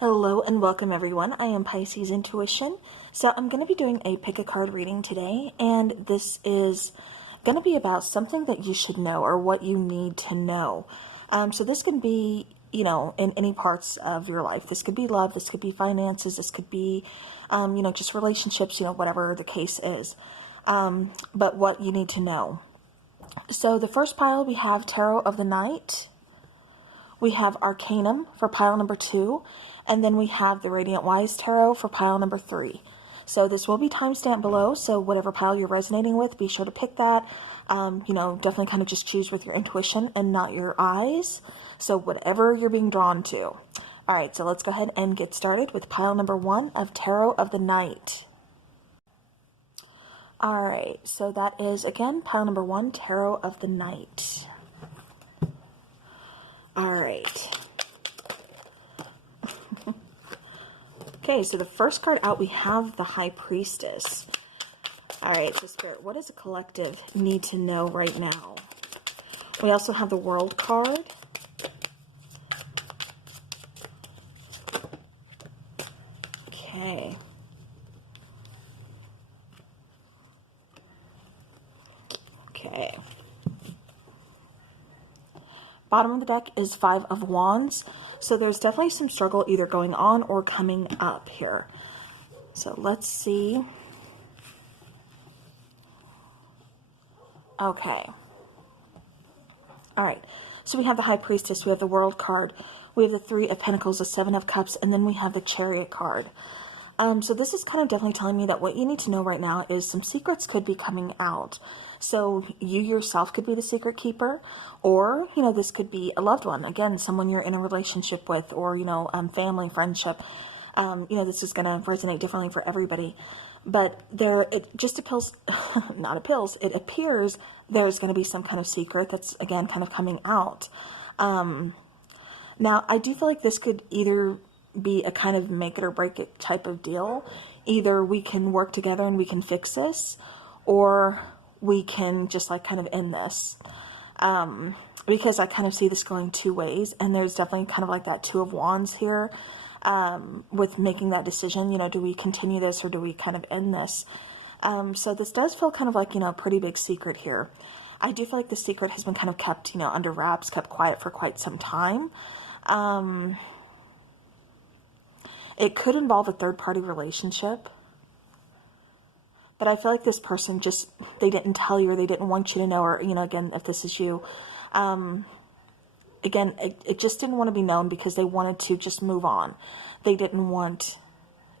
Hello and welcome everyone. I am Piscesintuition. So I'm going to be doing a pick a card reading today, and this is going to be about something that you should know or what you need to know. So this can be, in any parts of your life. This could be love, this could be finances, this could be, just relationships, whatever the case is. But what you need to know. So the first pile we have Tarot of the Night. We have Arcanum for pile number 2, and then we have the Radiant Wise Tarot for pile number 3. So this will be timestamped below, so whatever pile you're resonating with, be sure to pick that. Definitely kind of just choose with your intuition and not your eyes. So whatever you're being drawn to. All right, so let's go ahead and get started with pile number 1 of Tarot of the Night. All right, so that is, again, pile number 1, Tarot of the Night. All right. Okay, so the first card out, we have the High Priestess. All right, so Spirit, what does a collective need to know right now? We also have the World card. Okay. Okay. Bottom of the deck is 5 of Wands. So there's definitely some struggle either going on or coming up here. So let's see. Okay. All right. So we have the High Priestess. We have the World card. We have the 3 of Pentacles, the 7 of Cups, and then we have the Chariot card. So this is kind of definitely telling me that what you need to know right now is some secrets could be coming out. So you yourself could be the secret keeper, or, this could be a loved one. Again, someone you're in a relationship with, or, family, friendship. This is going to resonate differently for everybody. But it just appeals, not appeals, it appears there's going to be some kind of secret that's, again, kind of coming out. Now, I do feel like this could either be a kind of make it or break it type of deal. Either we can work together and we can fix this, or we can just kind of end this. Because I kind of see this going 2 ways, and there's definitely kind of that 2 of Wands here, with making that decision, do we continue this or do we kind of end this? So this does feel kind of a pretty big secret here. I do feel like the secret has been kind of kept, under wraps, kept quiet for quite some time. It could involve a third-party relationship. But I feel like this person they didn't tell you, or they didn't want you to know, or, again, if this is you, again, it just didn't want to be known because they wanted to just move on. They didn't want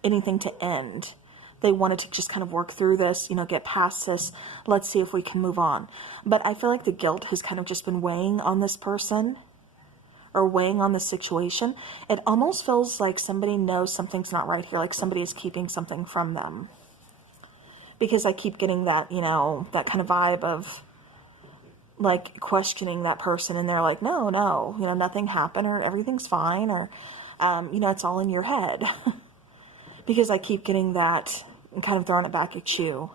anything to end. They wanted to just kind of work through this, get past this. Let's see if we can move on. But I feel like the guilt has kind of just been weighing on this person, or weighing on the situation. It almost feels like somebody knows something's not right here, like somebody is keeping something from them. Because I keep getting that, that kind of vibe of questioning that person, and they're like, no, nothing happened, or everything's fine, or, it's all in your head. Because I keep getting that and kind of throwing it back at you.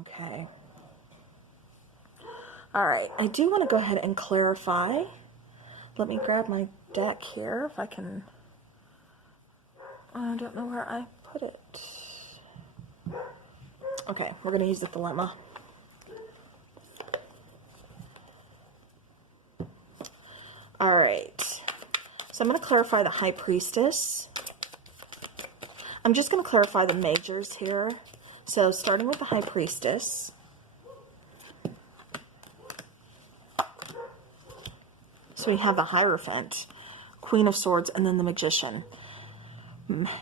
Okay. All right, I do want to go ahead and clarify. Let me grab my deck here if I can. I don't know where I put it. Okay, we're going to use the dilemma. All right, so I'm going to clarify the High Priestess. I'm just going to clarify the majors here. So starting with the High Priestess. So we have the Hierophant, Queen of Swords, and then the Magician.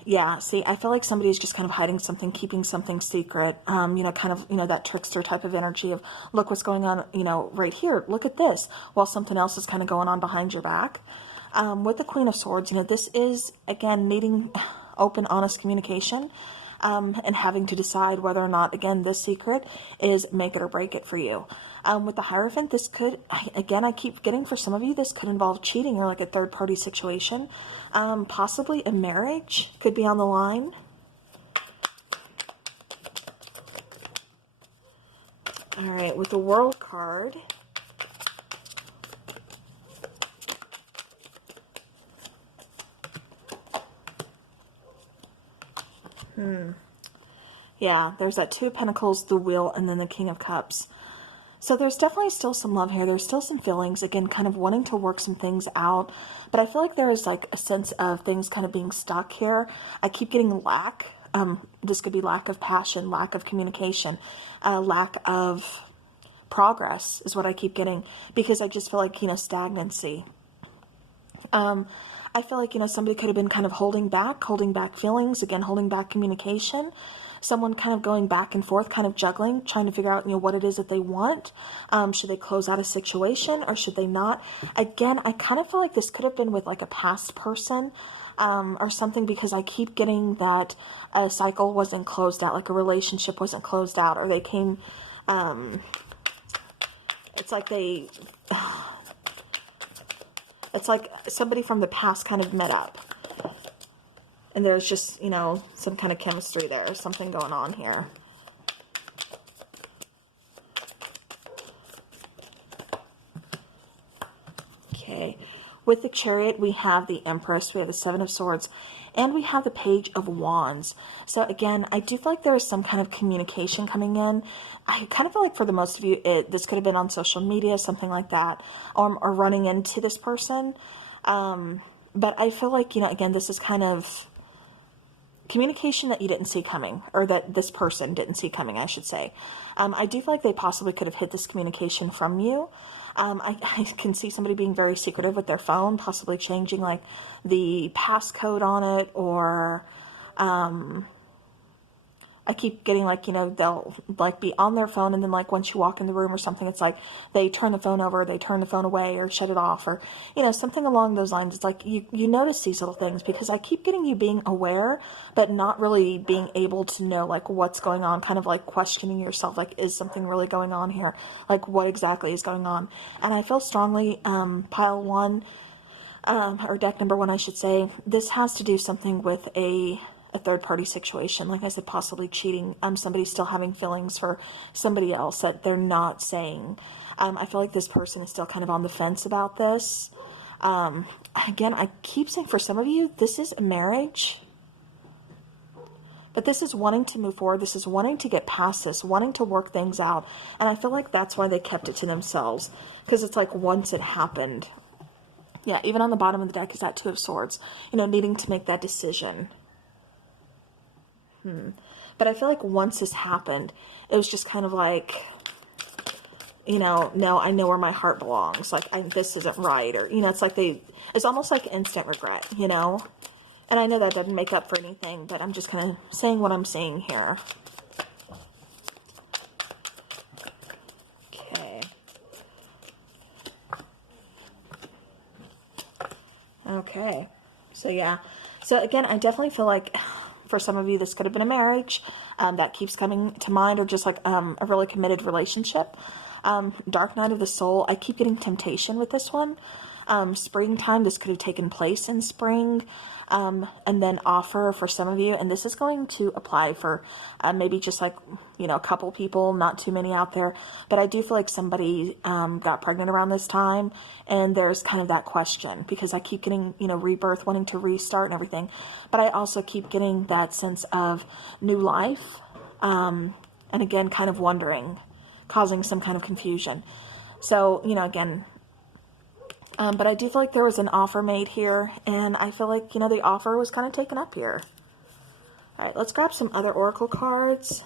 Yeah, see, I feel like somebody's just kind of hiding something, keeping something secret, kind of, that trickster type of energy of, look what's going on, right here, look at this, while something else is kind of going on behind your back. With the Queen of Swords, this is, again, needing open, honest communication, and having to decide whether or not, again, this secret is make it or break it for you. With the Hierophant, this could, again, I keep getting for some of you, this could involve cheating or a third-party situation. Possibly a marriage could be on the line. All right, with the World card, Yeah, there's that Two of Pentacles, the Wheel, and then the King of Cups. So there's definitely still some love here. There's still some feelings, again, kind of wanting to work some things out. But I feel like there is like a sense of things kind of being stuck here. I keep getting lack. This could be lack of passion, lack of communication, lack of progress is what I keep getting, because I just feel like, stagnancy. I feel like, somebody could have been kind of holding back feelings, again, holding back communication. Someone kind of going back and forth, kind of juggling, trying to figure out, what it is that they want. Should they close out a situation or should they not? Again, I kind of feel like this could have been with like a past person or something, because I keep getting that a cycle wasn't closed out, like a relationship wasn't closed out, or they came, it's like somebody from the past kind of met up. And there's just, some kind of chemistry there, something going on here. Okay. With the Chariot, we have the Empress, we have the Seven of Swords, and we have the Page of Wands. So again, I do feel like there is some kind of communication coming in. I kind of feel like for the most of you, this could have been on social media, something like that, or running into this person. But I feel like, again, this is kind of communication that you didn't see coming, or that this person didn't see coming, I should say. I do feel like they possibly could have hid this communication from you. I can see somebody being very secretive with their phone, possibly changing like the passcode on it, or I keep getting like, they'll like be on their phone, and then like once you walk in the room or something, it's like they turn the phone over, they turn the phone away, or shut it off, or, something along those lines. It's like you notice these little things, because I keep getting you being aware, but not really being able to know like what's going on, kind of like questioning yourself, like, is something really going on here? Like, what exactly is going on? And I feel strongly, pile one, or deck number one, I should say, this has to do something with a third-party situation. Like I said, possibly cheating. Somebody's still having feelings for somebody else that they're not saying. I feel like this person is still kind of on the fence about this. Again, I keep saying for some of you, this is a marriage. But this is wanting to move forward. This is wanting to get past this, wanting to work things out. And I feel like that's why they kept it to themselves. Because it's like once it happened. Yeah, even on the bottom of the deck is that Two of Swords. Needing to make that decision. But I feel like once this happened, it was just kind of like, no, I know where my heart belongs. Like, this isn't right. Or, it's like it's almost like instant regret, And I know that doesn't make up for anything, but I'm just kind of saying what I'm seeing here. Okay. Okay. So, yeah. So, again, I definitely feel like for some of you, this could have been a marriage that keeps coming to mind, or just like a really committed relationship. Dark Night of the Soul, I keep getting temptation with this one. Springtime, this could have taken place in spring. And then offer for some of you, and this is going to apply for maybe just like, a couple people, not too many out there. But I do feel like somebody got pregnant around this time, and there's kind of that question, because I keep getting, rebirth, wanting to restart and everything. But I also keep getting that sense of new life, and again, kind of wondering, causing some kind of confusion. So, again, but I do feel like there was an offer made here, and I feel like, the offer was kind of taken up here. All right, let's grab some other oracle cards.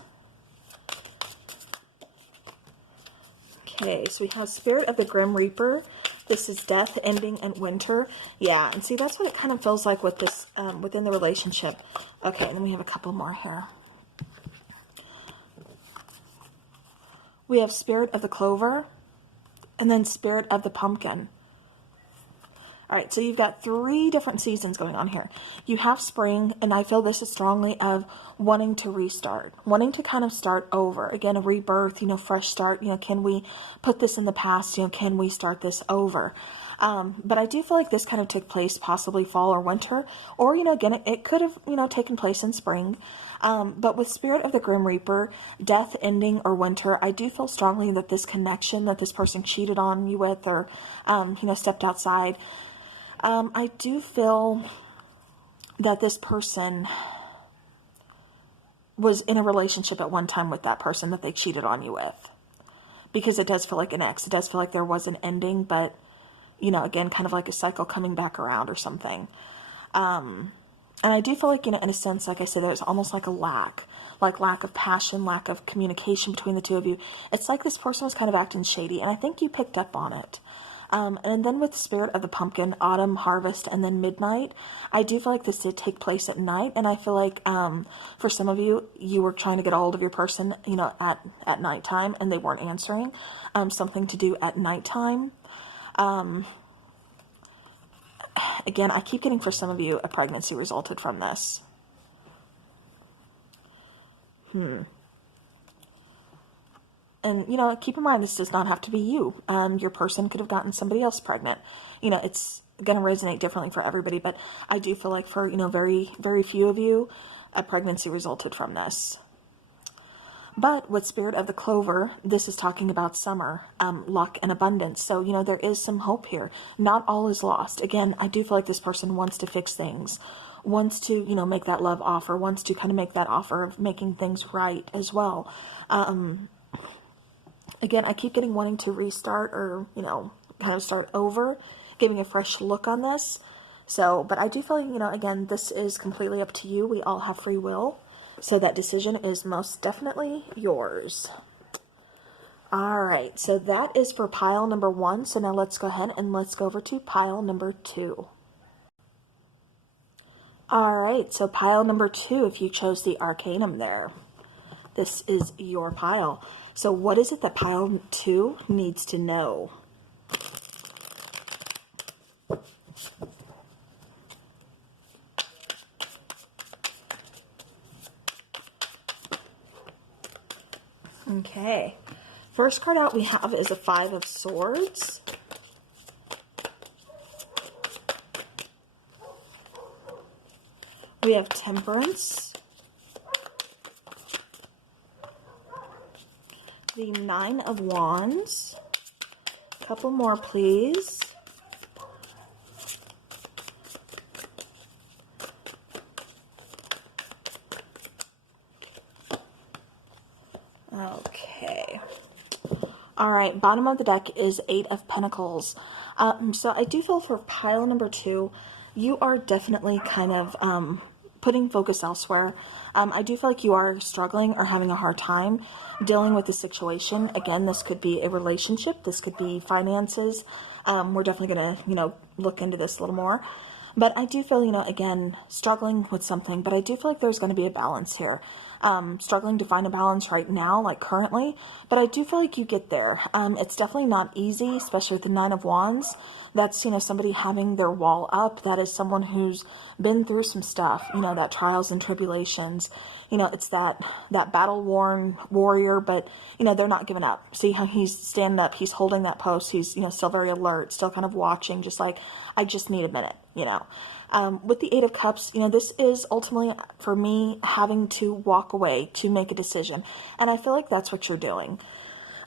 Okay, so we have Spirit of the Grim Reaper. This is death, ending, and winter. Yeah, and see, that's what it kind of feels like with this, within the relationship. Okay, and then we have a couple more here. We have Spirit of the Clover, and then Spirit of the Pumpkin. All right, so you've got 3 different seasons going on here. You have spring, and I feel this is strongly of wanting to restart, wanting to kind of start over. Again, a rebirth, fresh start. Can we put this in the past? Can we start this over? But I do feel like this kind of took place possibly fall or winter, or, again, it could have, taken place in spring. But with Spirit of the Grim Reaper, death, ending, or winter, I do feel strongly that this connection that this person cheated on you with, or, stepped outside, I do feel that this person was in a relationship at one time with that person that they cheated on you with. Because it does feel like an ex. It does feel like there was an ending, but, you know, again, kind of like a cycle coming back around or something. And I do feel like, you know, in a sense, like I said, there's almost like a lack of passion, lack of communication between the two of you. It's like this person was kind of acting shady, and I think you picked up on it. And then with the spirit of the pumpkin, autumn, harvest, and then midnight, I do feel like this did take place at night. And I feel like for some of you, you were trying to get a hold of your person, you know, at nighttime, and they weren't answering. Something to do at nighttime. Again, I keep getting for some of you, a pregnancy resulted from this. And, you know, keep in mind, this does not have to be you. Your person could have gotten somebody else pregnant. You know, it's going to resonate differently for everybody. But I do feel like for, you know, very, very few of you, a pregnancy resulted from this. But with Spirit of the Clover, this is talking about summer, luck, and abundance. So, you know, there is some hope here. Not all is lost. Again, I do feel like this person wants to fix things. Wants to, you know, make that love offer. Wants to kind of make that offer of making things right as well. Again, I keep getting wanting to restart or, you know, kind of start over, giving a fresh look on this. So, but I do feel like, you know, again, this is completely up to you. We all have free will. So that decision is most definitely yours. All right. So that is for pile number 1. So now let's go ahead and let's go over to pile number 2. All right. So pile number 2, if you chose the Arcanum there, this is your pile. So what is it that pile 2 needs to know? Okay. First card out we have is a 5 of Swords. We have Temperance. The 9 of Wands. A couple more, please. Okay. All right, bottom of the deck is 8 of Pentacles. So I do feel for pile number 2, you are definitely kind of putting focus elsewhere. I do feel like you are struggling or having a hard time dealing with the situation. Again, this could be a relationship. This could be finances. We're definitely going to, you know, look into this a little more. But I do feel, you know, again, struggling with something. But I do feel like there's going to be a balance here. Struggling to find a balance right now, like currently, but I do feel like you get there. It's definitely not easy, especially with the 9 of Wands. That's, you know, somebody having their wall up. That is someone who's been through some stuff, you know, that trials and tribulations. You know, it's that battle-worn warrior, but, you know, they're not giving up. See how he's standing up, he's holding that post, he's, you know, still very alert, still kind of watching, just like, I just need a minute, you know. With the 8 of Cups, you know, this is ultimately, for me, having to walk away to make a decision. And I feel like that's what you're doing.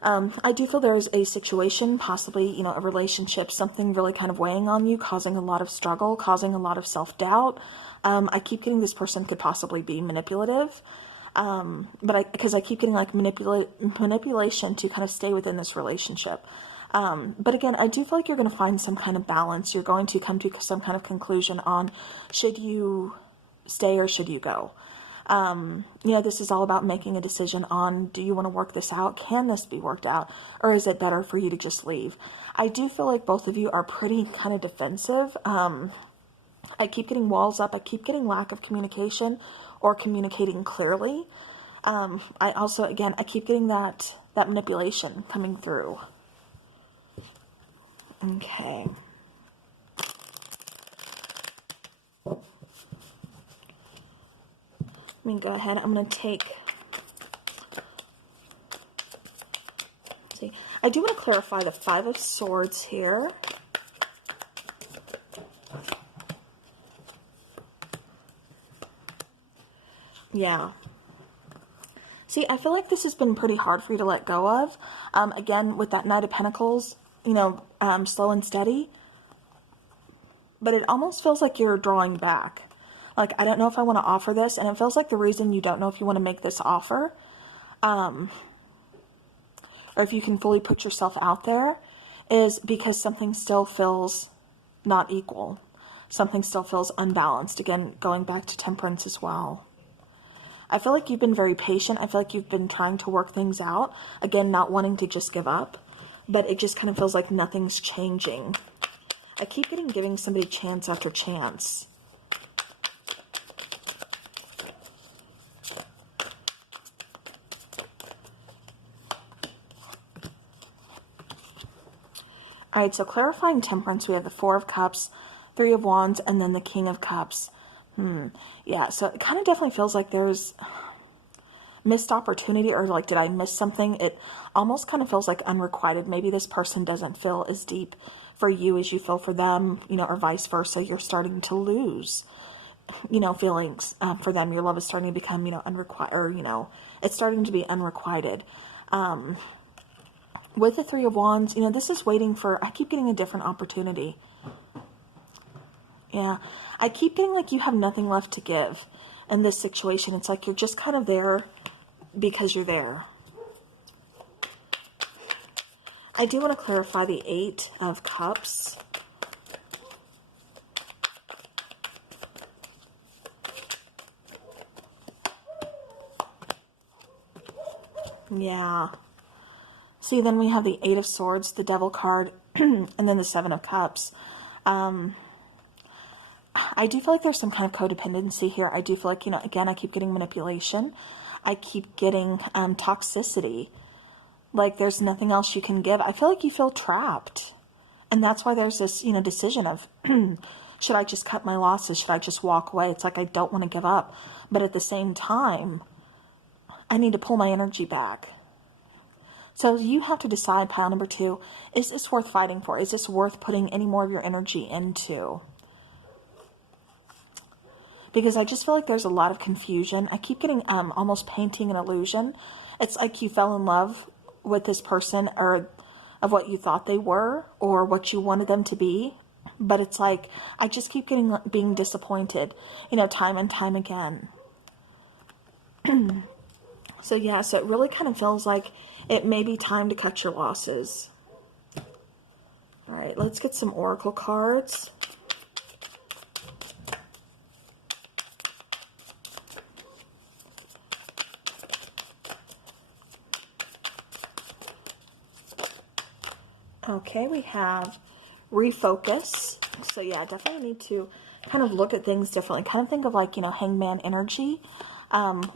I do feel there's a situation, possibly, you know, a relationship, something really kind of weighing on you, causing a lot of struggle, causing a lot of self-doubt. I keep getting this person could possibly be manipulative. Because I keep getting like manipulation to kind of stay within this relationship. But again, I do feel like you're going to find some kind of balance. You're going to come to some kind of conclusion on should you stay or should you go. You know, this is all about making a decision on, do you want to work this out? Can this be worked out? Or is it better for you to just leave? I do feel like both of you are pretty kind of defensive. I keep getting walls up. I keep getting lack of communication or communicating clearly. I also, again, I keep getting that manipulation coming through. Okay. Let me go ahead. I'm going to take... See, I do want to clarify the 5 of Swords here. Yeah. See, I feel like this has been pretty hard for you to let go of. Again, with that Knight of Pentacles, you know, slow and steady. But it almost feels like you're drawing back. Like, I don't know if I want to offer this. And it feels like the reason you don't know if you want to make this offer, or if you can fully put yourself out there, is because something still feels not equal. Something still feels unbalanced. Again, going back to temperance as well. I feel like you've been very patient. I feel like you've been trying to work things out. Again, not wanting to just give up. But it just kind of feels like nothing's changing. I keep giving somebody chance after chance. All right, so clarifying temperance, we have the Four of Cups, Three of Wands, and then the King of Cups. Yeah, so it kind of definitely feels like there's missed opportunity, or like, did I miss something? It almost kind of feels like unrequited. Maybe this person doesn't feel as deep for you as you feel for them, you know, or vice versa. You're starting to lose, you know, feelings for them. Your love is starting to become, you know, unrequited, or, you know, it's starting to be unrequited. With the Three of Wands, you know, this is waiting for, I keep getting a different opportunity. Yeah, I keep getting like you have nothing left to give in this situation. It's like you're just kind of there because you're there. I do want to clarify the Eight of Cups. Yeah. See, then we have the Eight of Swords, the Devil card, and then the Seven of Cups. I do feel like there's some kind of codependency here. I do feel like, you know, again, I keep getting manipulation. I keep getting toxicity. Like there's nothing else you can give. I feel like you feel trapped. And that's why there's this, you know, decision of, should I just cut my losses? Should I just walk away? It's like I don't want to give up. But at the same time, I need to pull my energy back. So you have to decide, pile number 2, is this worth fighting for? Is this worth putting any more of your energy into? Because I just feel like there's a lot of confusion. I keep getting almost painting an illusion. It's like you fell in love with this person, or of what you thought they were, or what you wanted them to be. But it's like, I just keep being disappointed, you know, time and time again. So yeah, so it really kind of feels like it may be time to cut your losses. All right, let's get some oracle cards. Okay, we have refocus. So yeah, definitely need to kind of look at things differently. Kind of think of like, you know, hangman energy.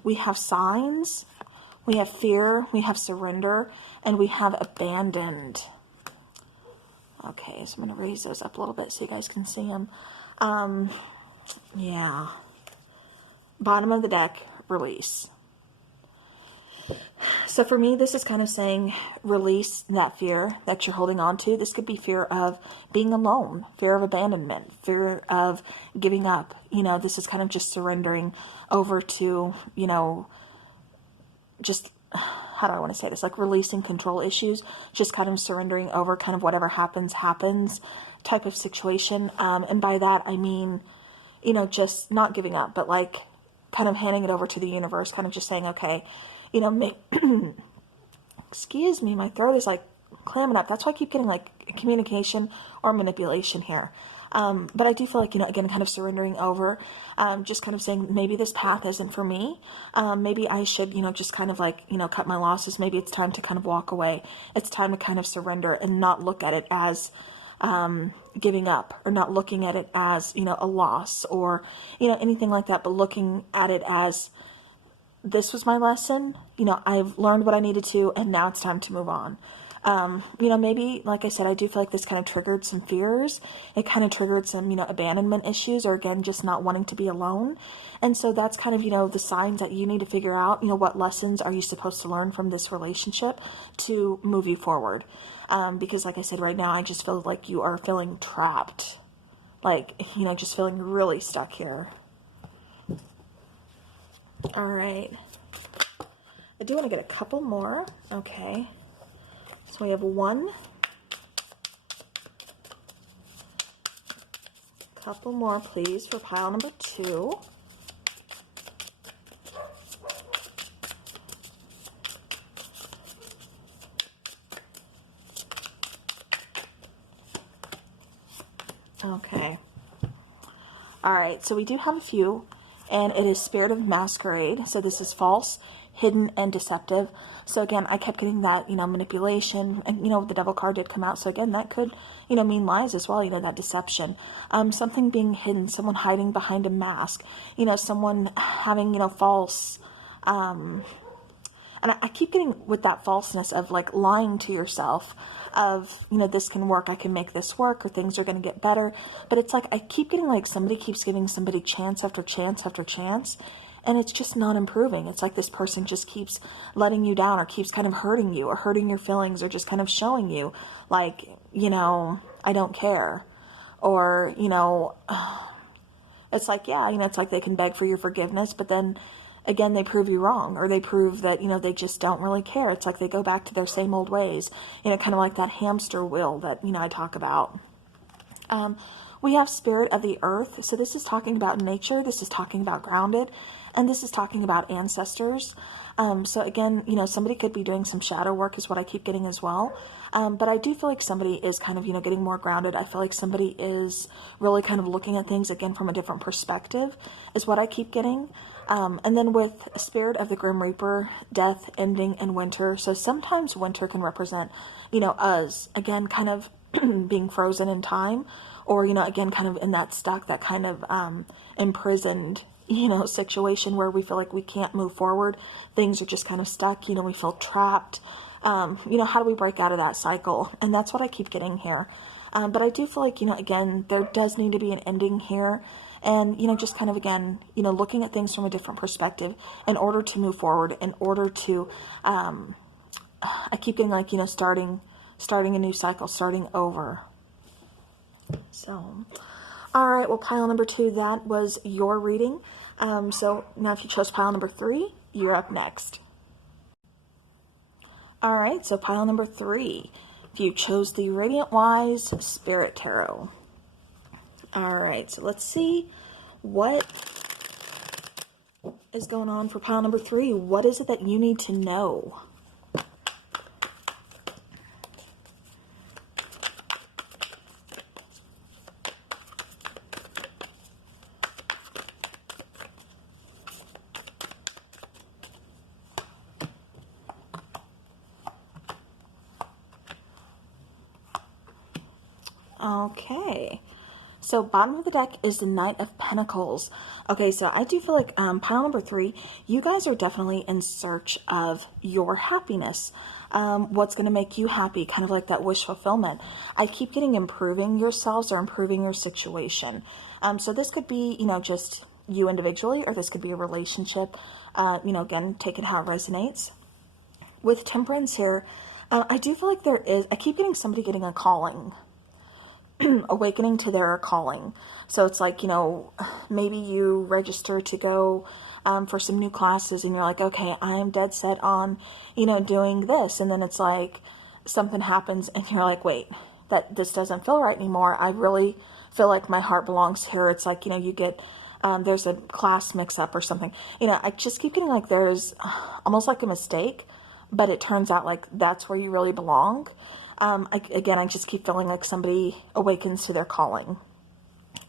We have signs, we have fear, we have surrender, and we have abandoned. Okay, so I'm going to raise those up a little bit so you guys can see them. Yeah. Bottom of the deck, release. So for me, this is kind of saying release that fear that you're holding on to. This could be fear of being alone, fear of abandonment, fear of giving up. You know, this is kind of just surrendering over to, you know, just, how do I want to say this? Like releasing control issues, just kind of surrendering over kind of whatever happens type of situation. And by that, I mean, you know, just not giving up, but like kind of handing it over to the universe, kind of just saying, okay, you know, excuse me, my throat is like clamming up. That's why I keep getting like communication or manipulation here. But I do feel like, you know, again, kind of surrendering over, just kind of saying, maybe this path isn't for me. Maybe I should, you know, just kind of like, you know, cut my losses. Maybe it's time to kind of walk away. It's time to kind of surrender and not look at it as giving up, or not looking at it as, you know, a loss or, you know, anything like that, but looking at it as, this was my lesson, you know, I've learned what I needed to, and now it's time to move on. You know, maybe, like I said, I do feel like this kind of triggered some fears. It kind of triggered some, you know, abandonment issues, or again, just not wanting to be alone. And so that's kind of, you know, the signs that you need to figure out, you know, what lessons are you supposed to learn from this relationship to move you forward. Because like I said, right now, I just feel like you are feeling trapped. Like, you know, just feeling really stuck here. All right. I do want to get a couple more. Okay. So we have one. Couple more, please, for pile number 2. All right, so we do have a few, and it is Spirit of Masquerade. So this is false, hidden, and deceptive. So again, I kept getting that, manipulation, and, the devil card did come out. So again, that could, mean lies as well, that deception. Something being hidden, someone hiding behind a mask, someone having, false, and I keep getting with that falseness of like lying to yourself of, this can work, I can make this work, or things are going to get better. But it's like, I keep getting like somebody keeps giving somebody chance after chance after chance. And it's just not improving. It's like this person just keeps letting you down, or keeps kind of hurting you, or hurting your feelings, or just kind of showing you like, I don't care. Or, it's like, yeah, it's like they can beg for your forgiveness, but then again, they prove you wrong, or they prove that, they just don't really care. It's like they go back to their same old ways, kind of like that hamster wheel that, I talk about. We have Spirit of the Earth. So this is talking about nature. This is talking about grounded, and this is talking about ancestors. So again, somebody could be doing some shadow work is what I keep getting as well. But I do feel like somebody is kind of, getting more grounded. I feel like somebody is really kind of looking at things again from a different perspective is what I keep getting. And then with Spirit of the Grim Reaper, death, ending, and winter. So sometimes winter can represent, us, again, kind of being frozen in time, or, again, kind of in that stuck, that kind of imprisoned, situation where we feel like we can't move forward. Things are just kind of stuck, we feel trapped. How do we break out of that cycle? And that's what I keep getting here. But I do feel like, again, there does need to be an ending here. And, just kind of, again, looking at things from a different perspective in order to move forward, in order to, I keep getting like, starting a new cycle, starting over. So, all right, well, pile number 2, that was your reading. So now if you chose pile number 3, you're up next. All right, so pile number 3, if you chose the Radiant Wise Spirit Tarot. All right, so let's see what is going on for pile number 3. What is it that you need to know? Okay, so bottom of the deck is the Knight of Pentacles. Okay, so I do feel like pile number 3, you guys are definitely in search of your happiness. What's going to make you happy, kind of like that wish fulfillment. I keep getting improving yourselves or improving your situation. So this could be, just you individually, or this could be a relationship. Again, take it how it resonates. With Temperance here, I do feel like I keep getting somebody getting a calling. Awakening to their calling. So it's like, maybe you register to go for some new classes, and you're like, okay, I am dead set on, doing this. And then it's like something happens and you're like, wait, this doesn't feel right anymore. I really feel like my heart belongs here. It's like, you get, there's a class mix up or something. I just keep getting like there's almost like a mistake, but it turns out like that's where you really belong. I just keep feeling like somebody awakens to their calling.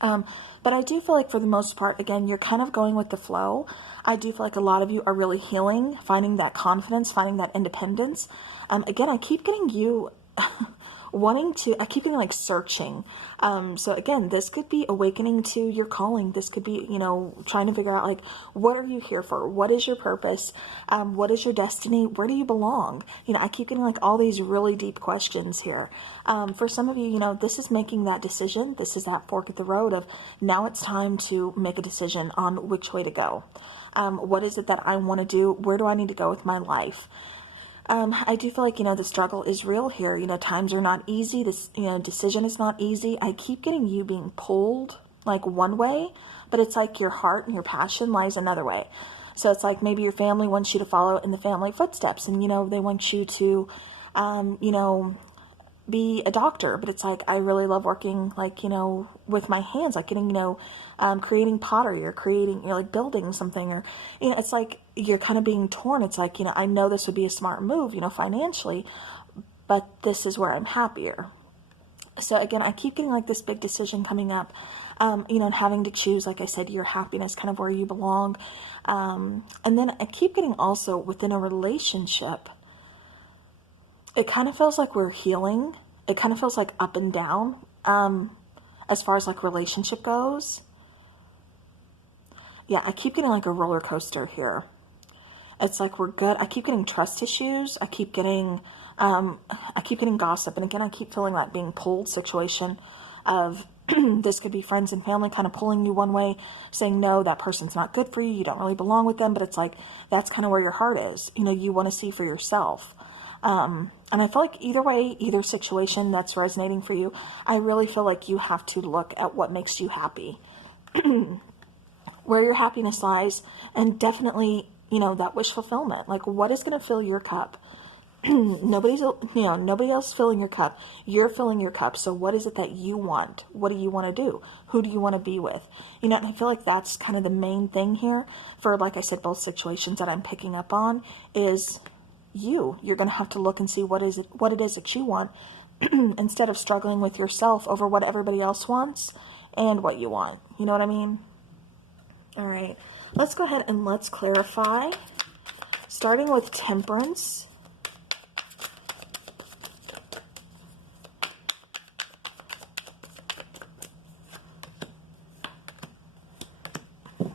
But I do feel like for the most part, again, you're kind of going with the flow. I do feel like a lot of you are really healing, finding that confidence, finding that independence. Again, I keep getting you I keep getting like searching. So again, this could be awakening to your calling. This could be, trying to figure out like, what are you here for? What is your purpose? What is your destiny? Where do you belong? I keep getting like all these really deep questions here. For some of you, this is making that decision. This is that fork at the road of now it's time to make a decision on which way to go. What is it that I want to do? Where do I need to go with my life? I do feel like, the struggle is real here. Times are not easy. This, decision is not easy. I keep getting you being pulled like one way, but it's like your heart and your passion lies another way. So it's like maybe your family wants you to follow in the family footsteps, and, they want you to, be a doctor, but it's like, I really love working like, with my hands, like getting, creating pottery, or you're like building something, or, it's like you're kind of being torn. It's like, I know this would be a smart move, financially, but this is where I'm happier. So again, I keep getting like this big decision coming up. you know, and having to choose, like I said, your happiness, kind of where you belong. And then I keep getting also within a relationship, it kind of feels like we're healing. It kind of feels like up and down, as far as like relationship goes. Yeah, I keep getting like a roller coaster here. It's like we're good. I keep getting trust issues. I keep getting gossip. And again, I keep feeling that being pulled situation of this could be friends and family kind of pulling you one way, saying, no, that person's not good for you. You don't really belong with them. But it's like, that's kind of where your heart is. You know, you want to see for yourself. And I feel like either way, either situation that's resonating for you, I really feel like you have to look at what makes you happy, where your happiness lies, and definitely, you know, that wish fulfillment. Like, what is going to fill your cup? Nobody else filling your cup. You're filling your cup. So what is it that you want? What do you want to do? Who do you want to be with? You know, and I feel like that's kind of the main thing here for, like I said, both situations that I'm picking up on is you're going to have to look and see what it is that you want instead of struggling with yourself over what everybody else wants and what you want. You know what I mean? All right, let's go ahead and let's clarify, starting with Temperance.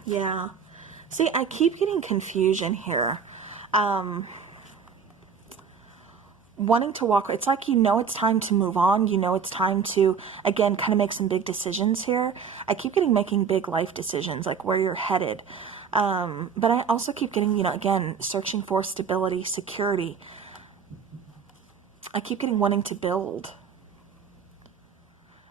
Yeah. See, I keep getting confusion here. Wanting to walk, it's like, you know, it's time to move on. You know, it's time to, again, kind of make some big decisions here. I keep getting making big life decisions, like where you're headed. But I also keep getting, you know, again, searching for stability, security. I keep getting wanting to build.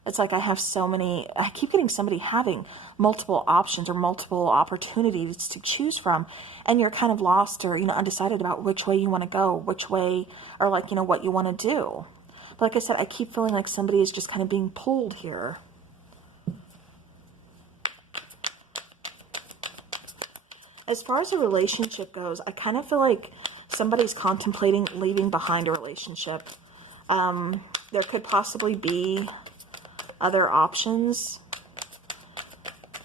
It's like I keep getting somebody having multiple options or multiple opportunities to choose from, and you're kind of lost or, you know, undecided about which way you want to go, which way, or like, you know, what you want to do. But like I said, I keep feeling like somebody is just kind of being pulled here. As far as a relationship goes, I kind of feel like somebody's contemplating leaving behind a relationship. There could possibly be other options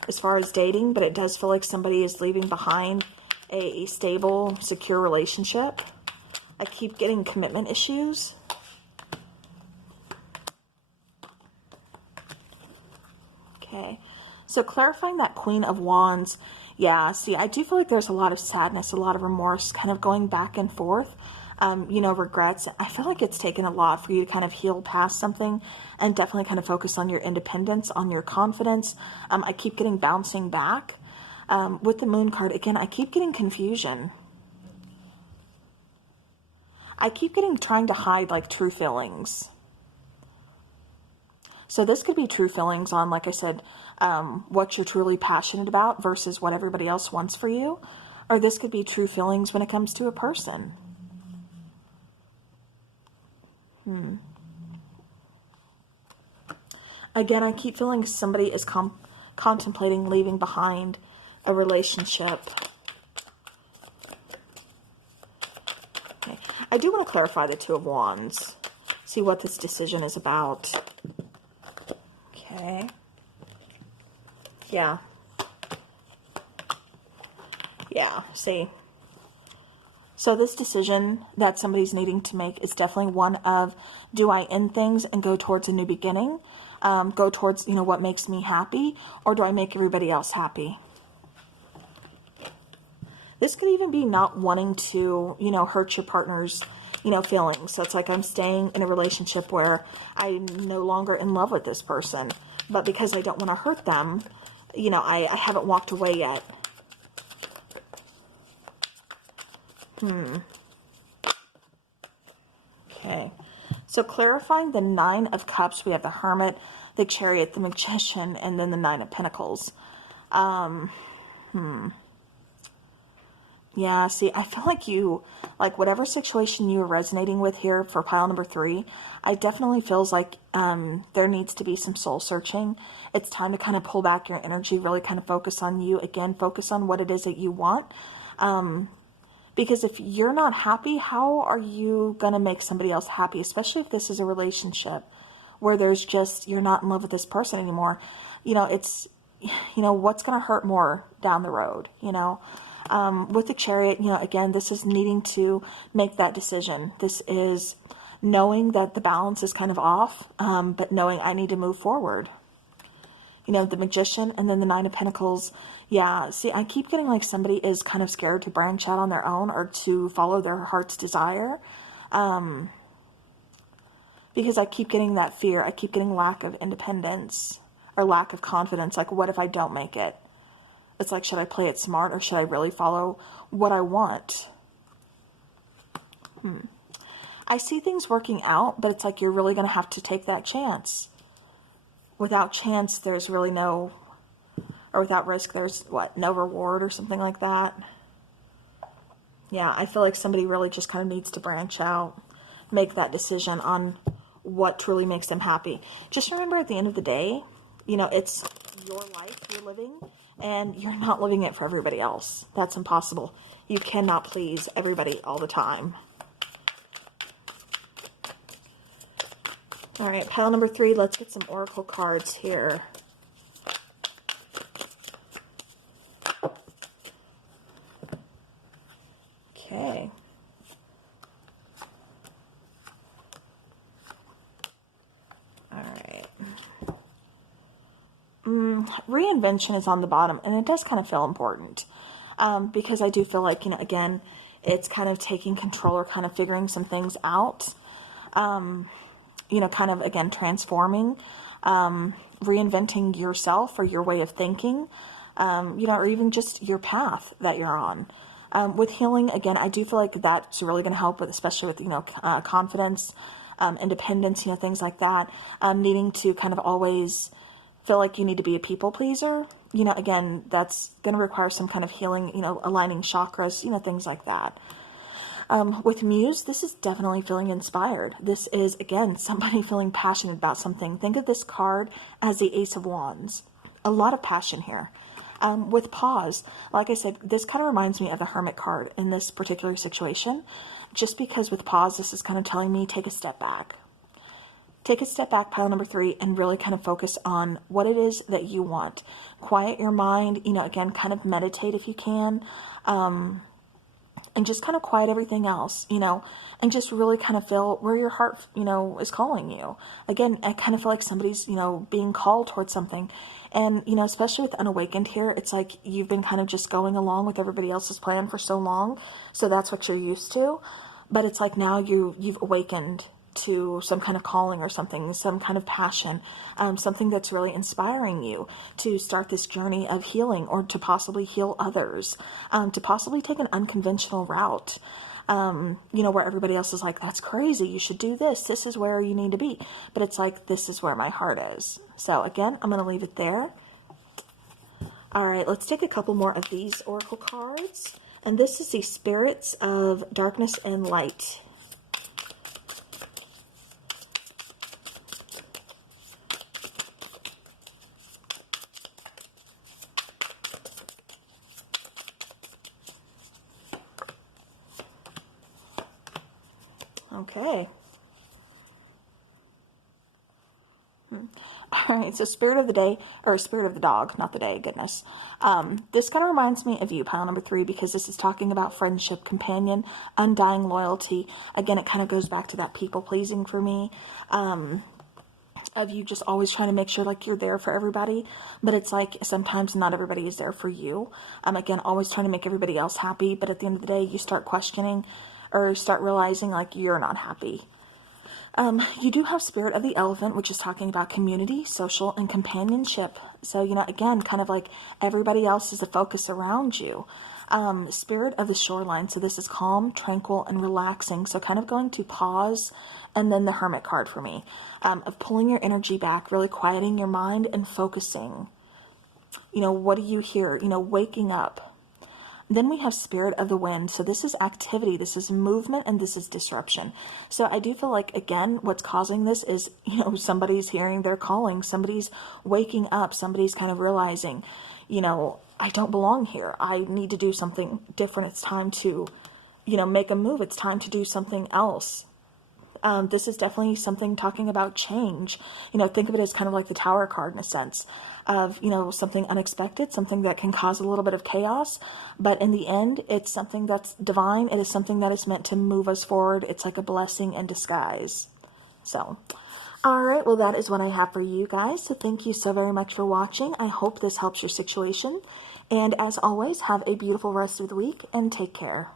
as far as dating, but it does feel like somebody is leaving behind a stable, secure relationship. I keep getting commitment issues. Okay, so clarifying that Queen of Wands, yeah, see, I do feel like there's a lot of sadness, a lot of remorse, kind of going back and forth. You know, regrets. I feel like it's taken a lot for you to kind of heal past something and definitely kind of focus on your independence, on your confidence. I keep getting bouncing back. With the Moon card, again, I keep getting confusion. I keep getting trying to hide like true feelings. So this could be true feelings on, like I said, what you're truly passionate about versus what everybody else wants for you. Or this could be true feelings when it comes to a person. Again, I keep feeling somebody is contemplating leaving behind a relationship. Okay. I do want to clarify the Two of Wands. See what this decision is about. Okay. Yeah. Yeah, see. So this decision that somebody's needing to make is definitely one of, do I end things and go towards a new beginning? Go towards, you know, what makes me happy? Or do I make everybody else happy? This could even be not wanting to, you know, hurt your partner's, you know, feelings. So it's like I'm staying in a relationship where I'm no longer in love with this person. But because I don't want to hurt them, you know, I haven't walked away yet. Okay, so clarifying the Nine of Cups, we have the Hermit, the Chariot, the Magician, and then the Nine of Pentacles. Yeah, see, I feel like like whatever situation you're resonating with here for pile number 3, I definitely feels like there needs to be some soul searching. It's time to kind of pull back your energy, really kind of focus on you. Again, focus on what it is that you want. Because if you're not happy, how are you going to make somebody else happy? Especially if this is a relationship where there's just, you're not in love with this person anymore. it's, what's going to hurt more down the road, with the Chariot, again, this is needing to make that decision. This is knowing that the balance is kind of off, but knowing I need to move forward. The Magician, and then the Nine of Pentacles. Yeah, see, I keep getting like somebody is kind of scared to branch out on their own or to follow their heart's desire. Because I keep getting that fear. I keep getting lack of independence or lack of confidence. Like, what if I don't make it? It's like, should I play it smart or should I really follow what I want? I see things working out, but it's like you're really going to have to take that chance. Without chance, there's really no, or without risk, there's what, no reward or something like that. Yeah, I feel like somebody really just kind of needs to branch out, make that decision on what truly makes them happy. Just remember at the end of the day, it's your life you're living, and you're not living it for everybody else. That's impossible. You cannot please everybody all the time. All right, pile number 3, let's get some oracle cards here. Okay. All right. Reinvention is on the bottom, and it does kind of feel important, because I do feel like, again, it's kind of taking control or kind of figuring some things out. Kind of, again, transforming, reinventing yourself or your way of thinking, or even just your path that you're on. With healing, again, I do feel like that's really going to help with, especially with, confidence, independence, things like that. Needing to kind of always feel like you need to be a people pleaser. Again, that's going to require some kind of healing, aligning chakras, things like that. With Muse, this is definitely feeling inspired. This is, again, somebody feeling passionate about something. Think of this card as the Ace of Wands. A lot of passion here. With Pause, like I said, this kind of reminds me of the Hermit card in this particular situation. Just because with Pause, this is kind of telling me take a step back. Take a step back, pile number 3, and really kind of focus on what it is that you want. Quiet your mind, again, kind of meditate if you can. And just kind of quiet everything else, and just really kind of feel where your heart, is calling you. Again, I kind of feel like somebody's, being called towards something. And, especially with Unawakened here, it's like you've been kind of just going along with everybody else's plan for so long. So that's what you're used to. But it's like now you've awakened to some kind of calling or something, some kind of passion, something that's really inspiring you to start this journey of healing or to possibly heal others, to possibly take an unconventional route, where everybody else is like, that's crazy, you should do this, this is where you need to be. But it's like, this is where my heart is. So again, I'm going to leave it there. All right, let's take a couple more of these oracle cards. And this is the Spirits of Darkness and Light. Okay. All right, so Spirit of the Day, or Spirit of the Dog, not the day, goodness. This kind of reminds me of you, pile number 3, because this is talking about friendship, companion, undying loyalty. Again, it kind of goes back to that people-pleasing for me, of you just always trying to make sure like you're there for everybody, but it's like sometimes not everybody is there for you. Again, always trying to make everybody else happy, but at the end of the day, you start questioning or start realizing like you're not happy. You do have Spirit of the Elephant, which is talking about community, social, and companionship. So, again, kind of like everybody else is the focus around you. Spirit of the Shoreline. So this is calm, tranquil, and relaxing. So kind of going to pause, and then the Hermit card for me. Of pulling your energy back, really quieting your mind and focusing. What do you hear? Waking up. Then we have Spirit of the Wind. So this is activity, this is movement, and this is disruption. So I do feel like, again, what's causing this is, somebody's hearing their calling, somebody's waking up, somebody's kind of realizing, I don't belong here. I need to do something different. It's time to, make a move. It's time to do something else. This is definitely something talking about change. You know, think of it as kind of like the Tower card in a sense of, you know, something unexpected, something that can cause a little bit of chaos. But in the end, it's something that's divine. It is something that is meant to move us forward. It's like a blessing in disguise. So, all right, well, that is what I have for you guys. So thank you so very much for watching. I hope this helps your situation. And as always, have a beautiful rest of the week and take care.